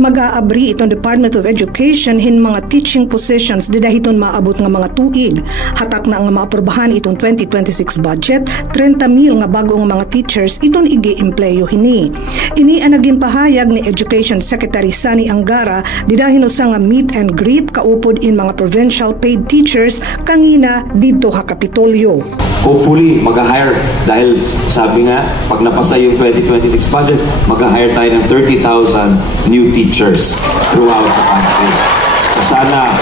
Mag-aabri itong Department of Education hin mga teaching positions didahiton maabot nga mga tuig. Hatak na nga maaprubahan itong 2026 budget, 30,000 nga bagong mga teachers itong igi-empleyo hini. Ini ang naging pahayag ni Education Secretary Sani Angara didahin sa nga meet and greet kaupod in mga provincial paid teachers kangina didto ha Kapitolyo. Hopefully, mag-hire dahil sabi nga, pag napasa yung 2026 budget, mag-hire tayo ng 30,000 new teachers throughout the country. So sana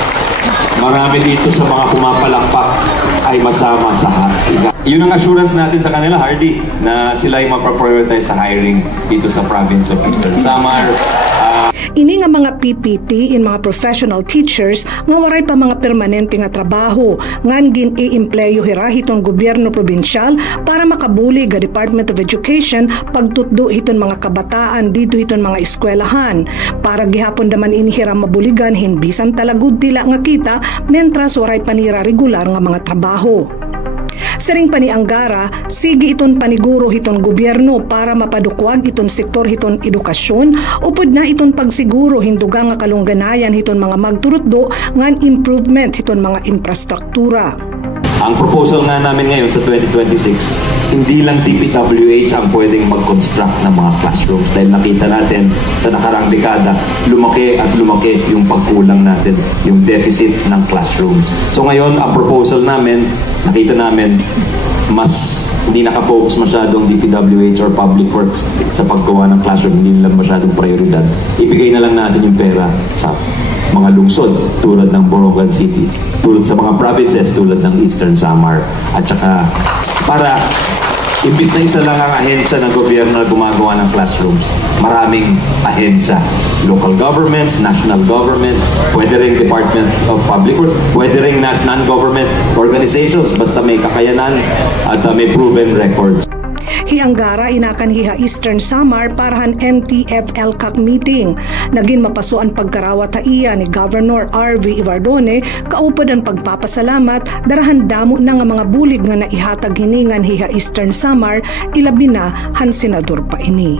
marami dito sa mga pumapalakpak ay masama sa higa. Yun ang assurance natin sa kanila, Hardy, na sila yung mapaprioritize sa hiring dito sa province of Eastern Samar. Ini nga mga PPT in mga professional teachers nga waray pa mga permanente nga trabaho ngan gin i-empleyo hirahiton gobyerno probinsyal para makabuli ga Department of Education pagtutdo hiton mga kabataan dito hiton mga eskwelahan para gihapon daman inihiram mabuligan hinbisan talagud tila nga kita mentras waray panira regular nga mga trabaho. Saring pani Angara, sige iton paniguro hiton gobyerno para mapadukwag iton sektor hiton edukasyon upod na iton pagsiguro hinduga nga kalungganayan hiton mga magturutdo ngan improvement hiton mga infrastruktura. Ang proposal nga namin ngayon sa 2026, hindi lang DPWH ang pwedeng mag-construct ng mga classrooms dahil nakita natin sa nakarang dekada, lumaki at lumaki yung pagkulang natin, yung deficit ng classrooms. So ngayon, ang proposal namin, nakita namin, mas hindi nakafocus masyadong DPWH or Public Works sa paggawa ng classroom, hindi lang masyadong prioridad. Ibigay na lang natin yung pera sa mga lungsod tulad ng Borogan City, tulad sa mga provinces tulad ng Eastern Samar, at saka para imbis na isa lang ang ahensya ng gobyerno na gumagawa ng classrooms, maraming ahensya, local governments, national government, pwede rin Department of Public Works, pwede rin non-government organizations basta may kakayanan at may proven records. Hianggara inakan hiha Eastern Samar parahan NTF-LCAC meeting. Naging mapasuan pagkarawat iya ni Governor R.V. Ivardone kaupod ang pagpapasalamat darahan damo na nga mga bulig nga naihatag hiningan hiha Eastern Samar ilabi na han senador pa ini.